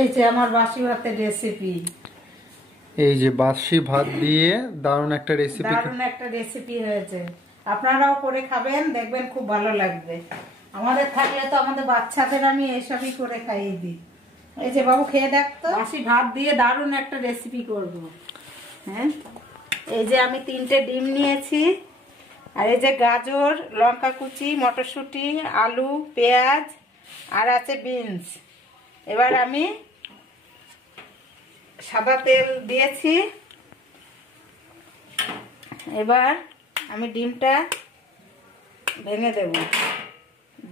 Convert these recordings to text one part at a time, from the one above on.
এই যে আমার বাসি ভাতের রেসিপি। এই যে বাসি ভাত দিয়ে দারুণ একটা রেসিপি হয়েছে। আপনারাও করে খাবেন, দেখবেন খুব ভালো লাগবে। আমাদের থাকলে তো আমাদের বাচ্চাদের আমি এসবই করে খাইয়ে দিই। এই যে বাবু খেয়ে দেখ তো, বাসি ভাত দিয়ে দারুণ একটা রেসিপি করব। হ্যাঁ, এই যে আমি 3টে ডিম নিয়েছি, আর এই যে গাজর, লঙ্কা কুচি, মটরশুঁটি, আলু, পেঁয়াজ, আর আছে বিনস। এবার আমি সাদা তেল দিয়েছি। এবার আমি ডিমটা ভেঙে দেব,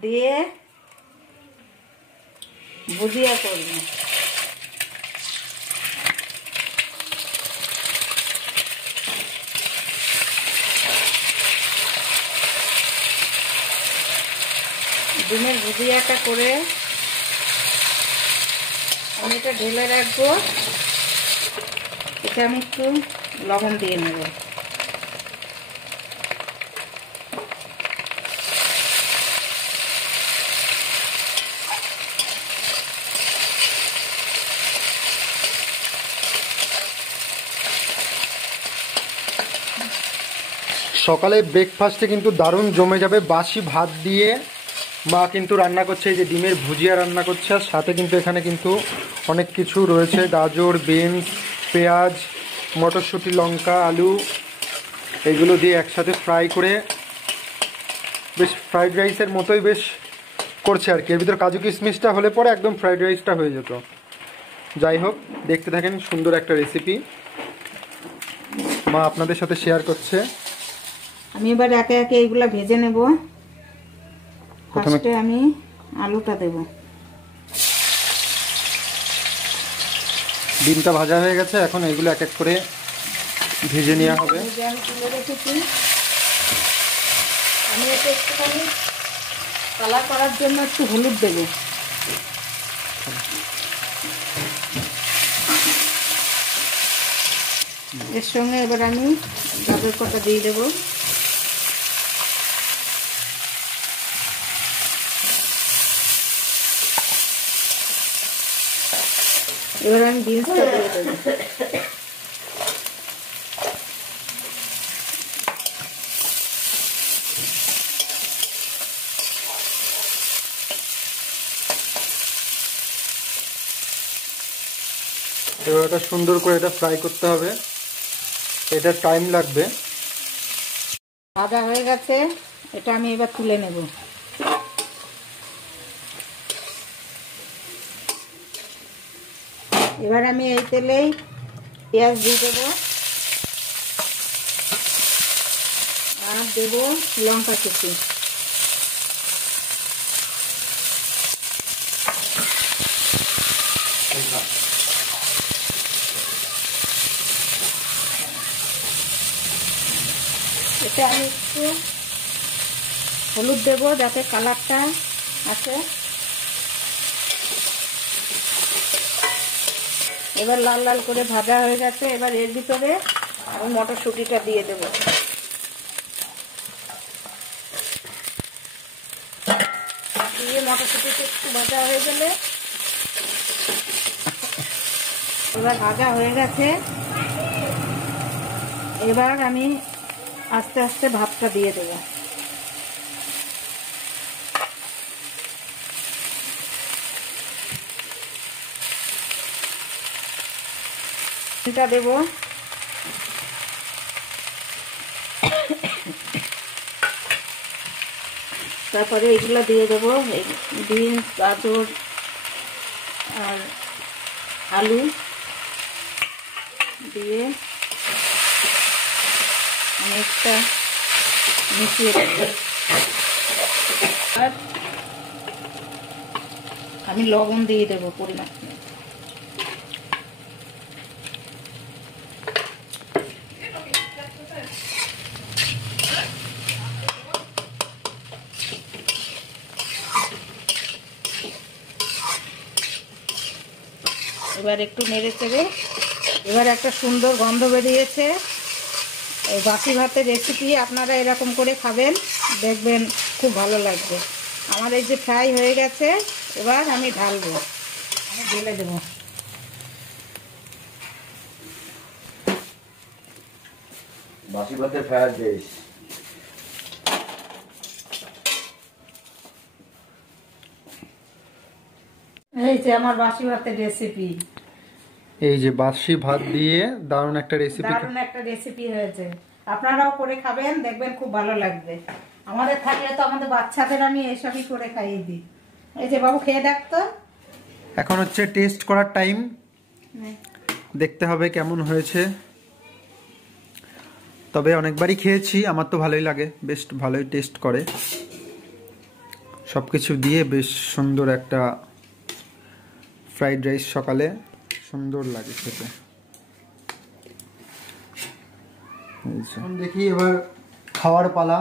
দিয়ে ভুজিয়া করব। ডিমের ভুজিয়াটা করে আমি এটা ঢেলে রাখবো। এটা আমি একটু লবণ দিয়ে নেব। সকালে ব্রেকফাস্টে কিন্তু দারুণ জমে যাবে। বাসি ভাত দিয়ে মা কিন্তু রান্না করছে, এই যে ডিমের ভুজিয়া রান্না করছে, আর সাথে কিন্তু এখানে কিন্তু অনেক কিছু রয়েছে, গাজর, বিনস, পেঁয়াজ, মটরশুঁটি, লঙ্কা, আলু, এগুলো দিয়ে একসাথে ফ্রাই করে বেশ ফ্রাইড রাইসের মতোই বেশ করছে আর কি। এর ভিতরে কাজু কিশমিশটা হলে পরে একদম ফ্রাইড রাইসটা হয়ে যেত। যাই হোক, দেখতে থাকেন, সুন্দর একটা রেসিপি মা আপনাদের সাথে শেয়ার করছে। আমি এবার একে একে এইগুলা ভেজে নেব। ফার্স্টে আমি আলুটা দেব। ডিমটা ভাজা হয়ে গেছে, এখন এগুলো এক এক করে ভেজে নেওয়া হবে। আমি তুলে রেখেছি। আমি এটা একটুখানি কালার করার জন্য একটু হলুদ দেব। এর সঙ্গে এবার আমি গাজর কটা দিয়ে দেব। এবার আমি বিনসটা দিয়ে দেব। এবার এটা সুন্দর করে এটা ফ্রাই করতে হবে, এটা টাইম লাগবে। ভাজা হয়ে গেছে, এটা আমি এবার তুলে নেব। এবার আমি এই তেলেই পেঁয়াজ দিয়ে দেবো, আর দেব লঙ্কা কুচি। এটা আমি একটু হলুদ দেব যাতে কালারটা আসে। এবার লাল লাল করে ভাজা হয়ে গেছে। এবার এর ভিতরে আমি মটরশুঁটিটা দিয়ে দেব। দিয়ে মটরশুঁটিটা একটু ভাজা হয়ে গেলে, এবার ভাজা হয়ে গেছে, এবার আমি আস্তে আস্তে ভাতটা দিয়ে দেব। এটা দেব, তারপরে এগুলো দিয়ে দেবো, বিনস, গাজর আর আলু দিয়ে অনেকটা মিশিয়ে দেবো। আর আমি লবণ দিয়ে দেবো পরিমাণ। এবার একটু নেড়ে চেড়ে, এবার একটা সুন্দর গন্ধ বেরিয়েছে। এই বাসি ভাতের রেসিপি আপনারা এরকম করে খাবেন, দেখবেন খুব ভালো লাগবে। আমার এই যে ফ্রাই হয়ে গেছে, এবার আমি ঢালবো। ঢেলে দেবো। বাসি ভাতের ফ্রাইড রাইস। এই যে আমার বাসি ভাতের রেসিপি। এই যে বাসি ভাত দিয়ে দারুণ একটা রেসিপি। দারুণ একটা রেসিপি হয়েছে, আপনারাও করে খাবেন, দেখবেন খুব ভালো লাগবে। আমাদের থাকলে তো আমাদের বাচ্চাদের আমি এসবই করে খাইয়ে দিই। এই যে বাবু খেয়ে দেখ তো। এখন হচ্ছে টেস্ট করার টাইম, দেখতে হবে কেমন হয়েছে। তবে অনেকবারই খেয়েছি, আমার তো ভালোই লাগে, বেশ ভালোই টেস্ট করে। সবকিছু দিয়ে বেশ সুন্দর একটা ফ্রাইড রাইস সকালে সুন্দর লাগে খেতে। দেখি এবার খাওয়ার পালা,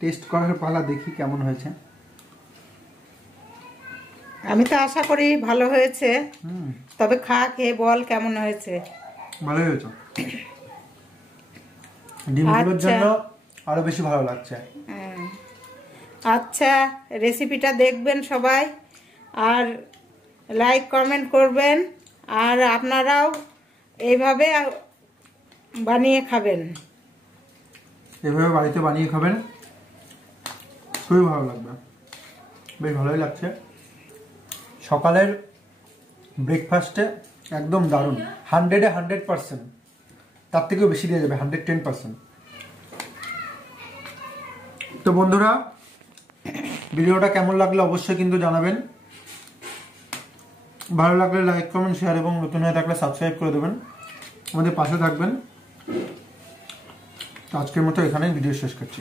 টেস্ট করার পালা, দেখি কেমন হয়েছে। আমি তো আশা করি ভালো হয়েছে, তবে খা, খেয়ে বল কেমন হয়েছে। ভালোই হয়েছে, ডিমগুলোর জন্য আরো বেশি ভালো লাগছে। আচ্ছা, রেসিপিটা দেখবেন সবাই, আর লাইক কমেন্ট করবেন, আর আপনারাও এইভাবে বানিয়ে খাবেন। এভাবে বাড়িতে বানিয়ে খাবেন, খুবই ভালো লাগবে, বেশ ভালোই লাগছে। সকালের ব্রেকফাস্টে একদম দারুণ, 100-এ 100%, তার থেকেও বেশি দিয়ে যাবে, 110%। তো বন্ধুরা, ভিডিওটা কেমন লাগলো অবশ্যই কিন্তু জানাবেন। ভালো লাগলে লাইক কমেন্ট শেয়ার এবং নতুন হয়ে থাকলে সাবস্ক্রাইব করে দেবেন, আমাদের পাশে থাকবেন। আজকের মতো এখানেই ভিডিও শেষ করছি।